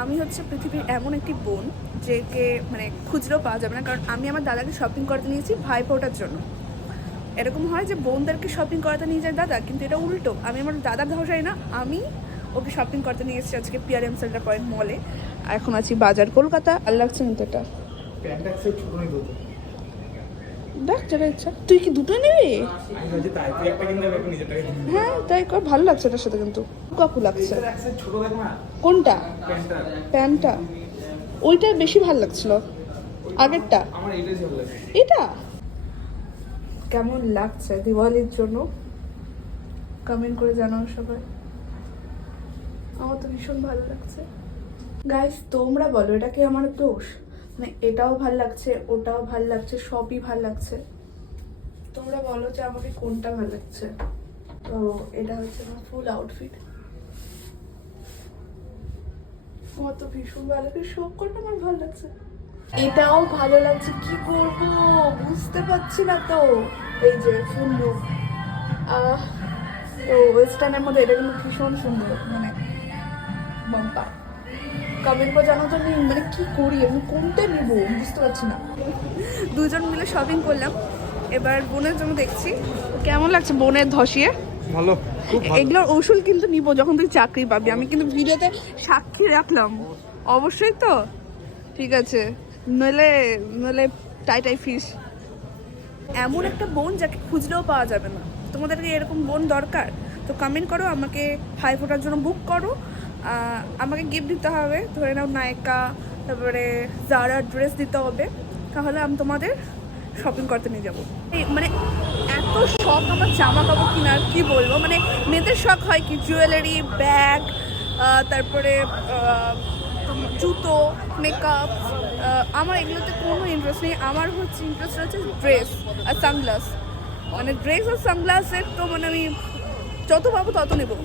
আমি হচ্ছে পৃথিবীর এমন একটি বোন যেকে মানে খুচরো পাওয়া যাবে না, কারণ আমি আমার দাদাকে শপিং করতে নিয়েছি ভাইফোঁটার জন্য। এরকম হয় যে বোনদেরকে শপিং করাতে নিয়ে যায় দাদা, কিন্তু এটা উল্টো, আমি আমার দাদার ধসাই না, আমি ওকে শপিং করতে নিয়ে এসেছি আজকে পিআরএম সেন্টার পয়েন্ট মলে। এখন আছি বাজার কলকাতা। আর লাগছে না তো এটা, দেখ যেটা ইচ্ছা। তুই কি দুটো নিবি? হ্যাঁ তাই কর, ভালো লাগছে এটার সাথে, কিন্তু কাকু লাগছে। কোনটা? প্যান্টটা ওইটা বেশি ভালো লাগছিল আগেরটা। এটা কেমন লাগছে দিওয়ালির জন্য কমেন্ট করে জানাও সবাই। আমার তো ভীষণ ভালো লাগছে। গাইস তোমরা বলো এটা কি আমার দোষ? মানে এটাও ভাল লাগছে, ওটাও ভাল লাগছে, সবই ভাল লাগছে। তোমরা বলো যে আমাকে কোনটা ভাল লাগছে। তো এটা হচ্ছে আমার ফুল আউটফিট। আমার তো ভীষণ ভালো লাগছে, সব কটা আমার ভালো লাগছে। এটাও ভালো লাগছে, কি করবো বুঝতে পারছি না তো। এই যে ফুল লুক, তো ওয়েস্টার্নের মধ্যে এটা কিন্তু ভীষণ সুন্দর, মানে বাম্পার। কমেন্ট করে জানাও তো মানে কি করি আমি, কোনটা নিব বুঝতে পারছি না। দুজন মিলে শপিং করলাম, এবার বোনের জন্য দেখছি কেমন লাগছে। বোনের ধসিয়ে ভালো, এগুলোর ওষুধ কিন্তু নিব যখন তুই চাকরি পাবি। আমি কিন্তু ভিডিওতে সাক্ষী রাখলাম, অবশ্যই তো। ঠিক আছে, নইলে নইলে টাই টাই ফিস। এমন একটা বোন যাকে খুঁজলেও পাওয়া যাবে না। তোমাদেরকে এরকম বোন দরকার? তো কমেন্ট করো, আমাকে ভাইফোঁটার জন্য বুক করো। আমাকে গিফট দিতে হবে, ধরে নাও নায়িকা, তারপরে জারার ড্রেস দিতে হবে, তাহলে আমি তোমাদের শপিং করতে নিয়ে যাবো। মানে এত শখ আমার জামা কাপড় কেনার, কি বলবো। মানে মেয়েদের শখ হয় কি জুয়েলারি, ব্যাগ, তারপরে জুতো, মেকআপ। আমার এগুলোতে কোনো ইন্টারেস্ট নেই। আমার হচ্ছে ইন্টারেস্ট হচ্ছে ড্রেস আর সানগ্লাস। মানে ড্রেস আর সানগ্লাসের তো মানে আমি যত পাবো তত নেবো।